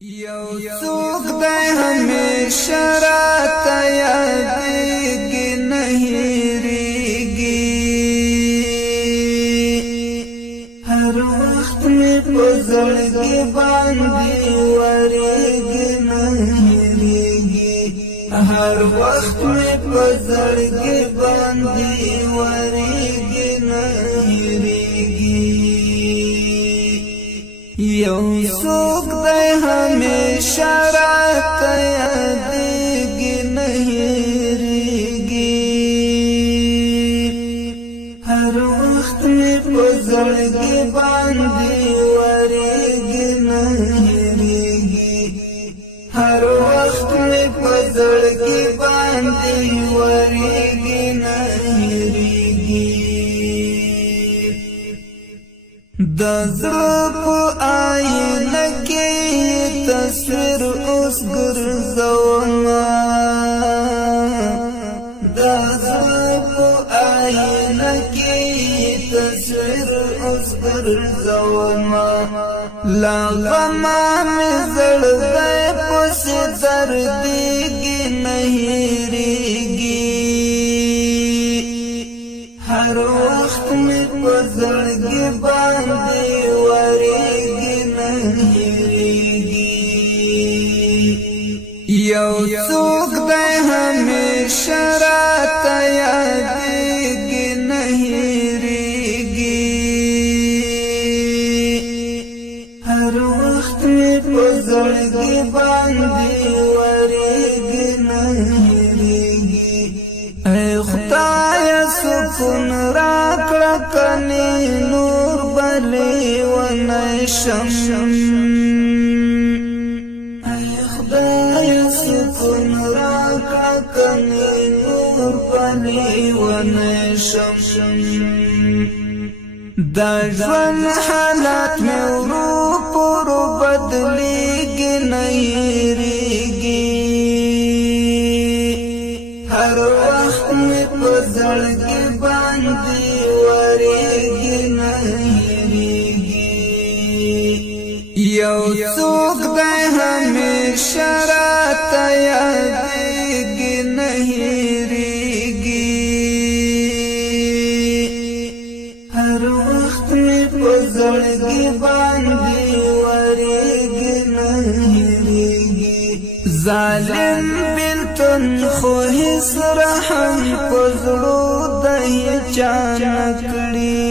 یو څوک دی همیشه راته یادېږي نه هېرېږي هر وخت مې په زړګي باندې ورېږي نه هېرېږي هر وخت مې په زړګي باندې ورېږي نه هېرېږي یو څوک دی همیشه راته یادېږي نه هېرېږي هر وخت مې په زړګي باندې ورېږي نه هېرېږي هر وخت مې په زړګي باندې ورېږي نه هېرېږي د زړه په آینه کې تصویر اوس ګرځومه د زړه په آینه کې تصویر اوس ګرځومه لا غمه مې زړګی پسې دردېږي نه هېرېږي هر وخت مې په زړګي باندې ورېږي نه هېرېږي یو څوک دی همیشه راته یادېږي نه هېرېږي هر وخت مې په زړګي باندې ورېږي نه هېرېږي ای خدایه سکون راکړه کنې نور بلې ونی شم ای خدایه سکون راکړه کنې نور بلې ونی شم دا ژوند حالات مې ورو پورو بدلېږي نه هېرېږي هر وخت مې په زړګي باندې ورېږي نه هېرېږي یو څوک دی همیشه راته یادېږي نه هېرېږي هر وخت مې په زړګي باندې ورېږي نه هېرېږي ظالم بلتون خو هیڅ رحم په زړو د هیچا نه کړي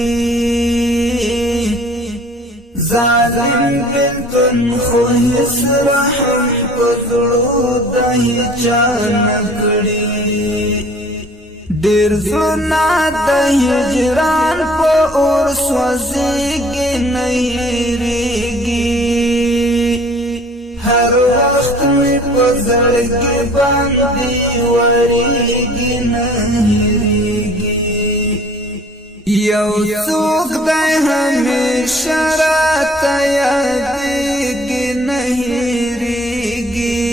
ظالم بلتون خو هیڅ رحم په زړو د هیچا نه کړي ډېر زړونه د هجران په اور سوځېږي نه هېرېږي هر وخت مې په زړګي باندې ورېږي نه هېرېږي یو څوک دی همیشه راته یادېږي نه هېرېږي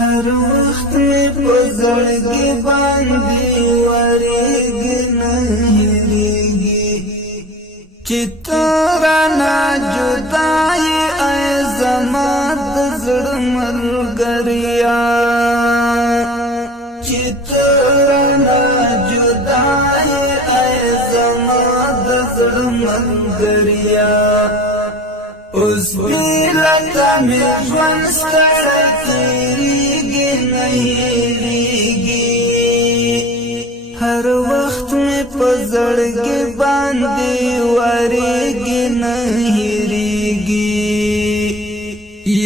هر وخت مې په زړګي باندې ورېږي نه هېرېږي چې ته رانه جدا یې ای زما د زړه ملګریا چې ته رانه جدا یې ای زما د زړه ملګریا اوس بېله تا مې ژوند ستړی تېرېږي نه هېرېږي هر وخت مې په زړګي باندې ورېږي نه هېرېږي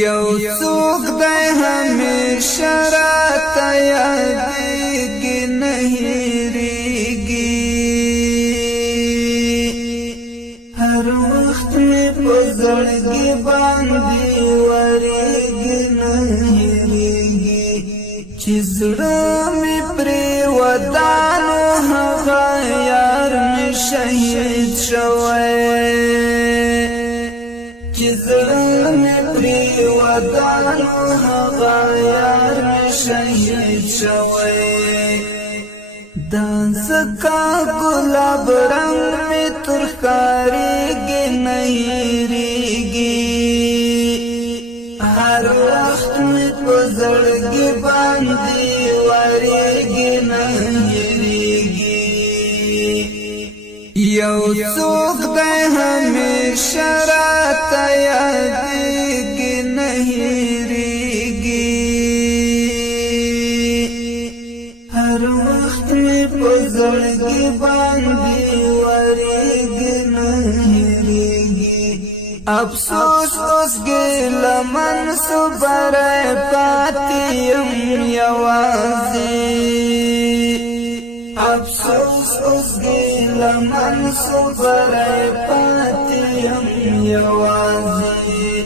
یو څوک دی همیشه راته یادېږي نه هېرېږي هر وخت مې په زړګي باندې ورېږي نه هېرېږي چې زړه مې پرې ودانو هغه یار مې شهید شوی چې زړه مې پرې ودانو هغه یار مې شهید شوی دا ځکه ګلاب رنګ مې ترخکارېږي نه هېرېږي زړګي باندې ورېږي نه هېرېږي یو څوک دی همیشه راته یادېږي نه هېرېږي هر وخت مې په زړګي باندې ورېږي نه هېرېږي افسوس اوس ګیلمن صبره پاتې یم یوازې افسوس اوس ګیلمن صبره پاتې یم یوازې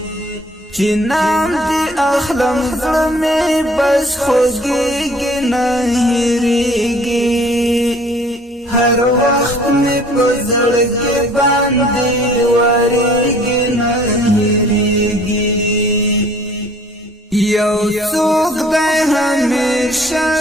چې نام دې اخلم زړه مې بس خوږېږي نه هېرېږي هر وخت مې په زړګي باندې ورېږي نه هېرېږي یو څوک دی همیشه